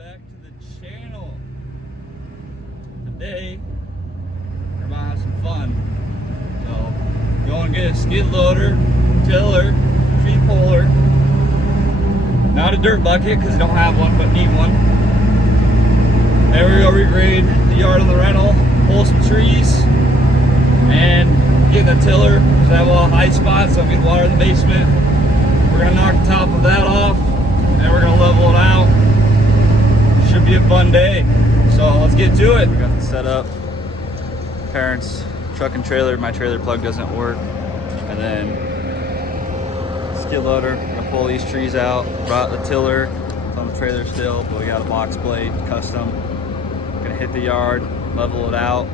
back to the channel. Today, we're about to have some fun. So, going to get a skid loader, tiller, tree puller. Not a dirt bucket because I don't have one, but need one. Then we're going to regrade the yard on the rental, pull some trees, and get the tiller because I have a lot of high spots, so I'm getting water in the basement. We're going to knock the top of that off, and we're going to level it out. Should be a fun day. So let's get to it. We got the setup. Parents' truck and trailer. My trailer plug doesn't work. And then skid loader. Gonna pull these trees out. Brought the tiller. It's on the trailer still, but we got a box blade, custom. Gonna hit the yard, level it out.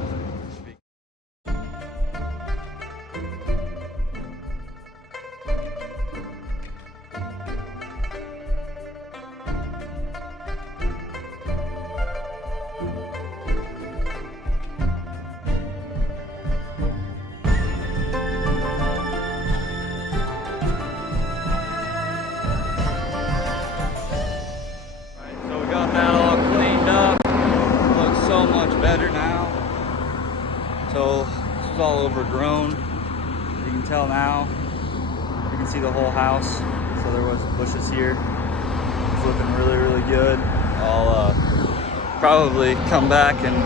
Better now. So this is all overgrown. You can tell now. You can see the whole house. So there was bushes here. It's looking really good. I'll probably come back and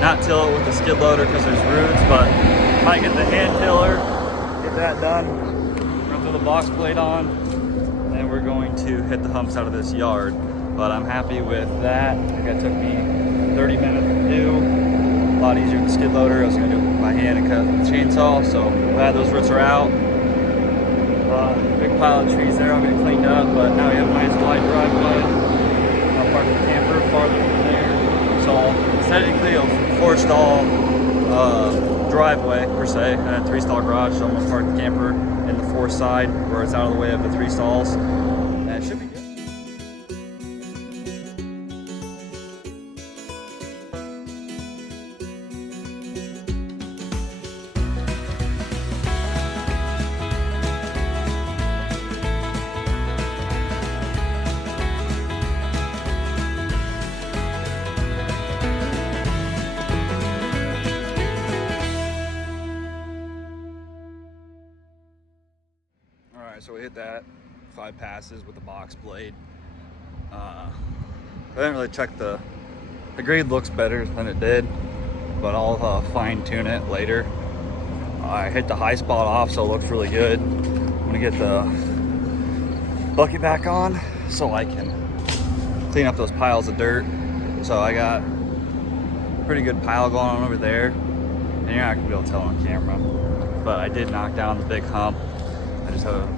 not till it with the skid loader because there's roots, but might get the hand tiller, get that done, run through the box blade on, and we're going to hit the humps out of this yard. But I'm happy with that. I think it took me 30 minutes to do. A lot easier than the skid loader. I was going to do it with my hand and cut with the chainsaw, so glad those roots are out. Big pile of trees there, I'll get it cleaned up, but now we have a nice wide driveway. I'll park the camper farther from there. So technically a four-stall driveway per se, and a three-stall garage, so I'm going to park the camper in the fourth side where it's out of the way of the three stalls. And it should be good. So we hit that 5 passes with the box blade. I didn't really check the grade looks better than it did, but I'll fine tune it later. I hit the high spot off, so it looks really good. I'm gonna get the bucket back on so I can clean up those piles of dirt. So I got a pretty good pile going on over there, and you're not gonna be able to tell on camera, but I did knock down the big hump. I just have a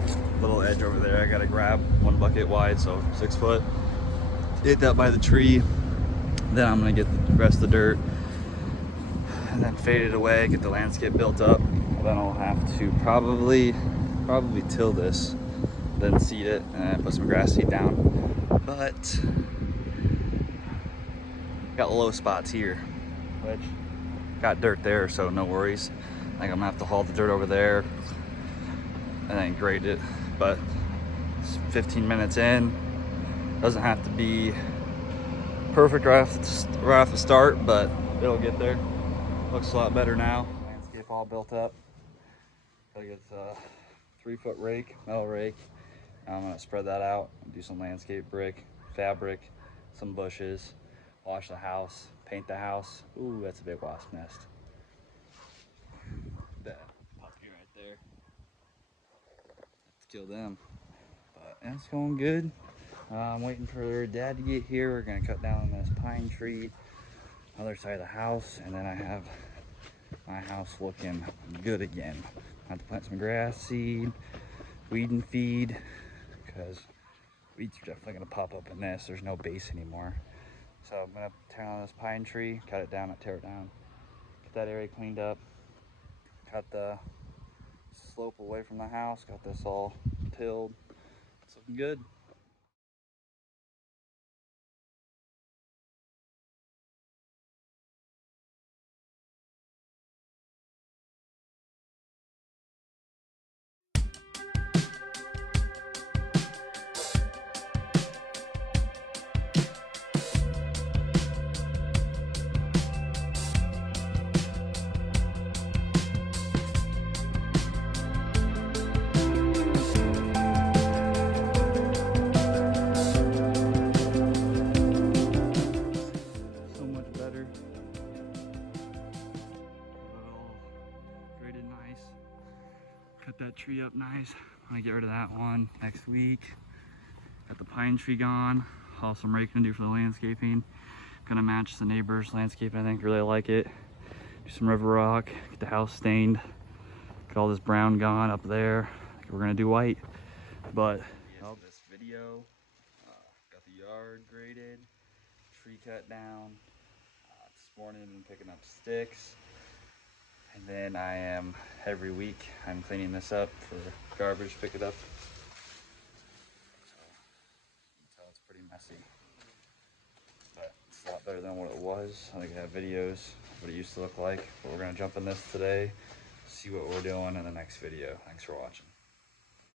little edge over there. I gotta grab 1 bucket wide, so 6 foot. Hit that by the tree. Then I'm gonna get the rest of the dirt and then fade it away, get the landscape built up. Then I'll have to probably till this, then seed it, and put some grass seed down. But got low spots here, which got dirt there, so no worries. I think I'm gonna have to haul the dirt over there and then grade it. But it's 15 minutes in. Doesn't have to be perfect right off the start, but it'll get there. Looks a lot better now. Landscape all built up. I get a 3-foot rake, metal rake. I'm gonna spread that out, do some landscape brick, fabric, some bushes, wash the house, paint the house. Ooh, that's a big wasp nest. That puppy right there. Kill them, but it's going good. I'm waiting for Dad to get here. We're gonna cut down this pine tree, other side of the house, and then I have my house looking good again. I have to plant some grass seed, weed and feed, because weeds are definitely gonna pop up in this. There's no base anymore, so I'm gonna tear down this pine tree, cut it down, and tear it down, get that area cleaned up, cut the slope away from the house, got this all tilled. It's looking good. tree up nice. I'm gonna get rid of that one next week. Got the pine tree gone. Also, I'm gonna do for the landscaping. Gonna match the neighbor's landscape, I think. Really like it. Do some river rock, get the house stained. Get all this brown gone up there. We're gonna do white. But this video, got the yard graded, tree cut down. This morning I've been picking up sticks. And then I am, every week, I'm cleaning this up for garbage, pick it up. So, you can tell it's pretty messy. But it's a lot better than what it was. I think I have videos of what it used to look like. But we're gonna jump in this today, see what we're doing in the next video. Thanks for watching.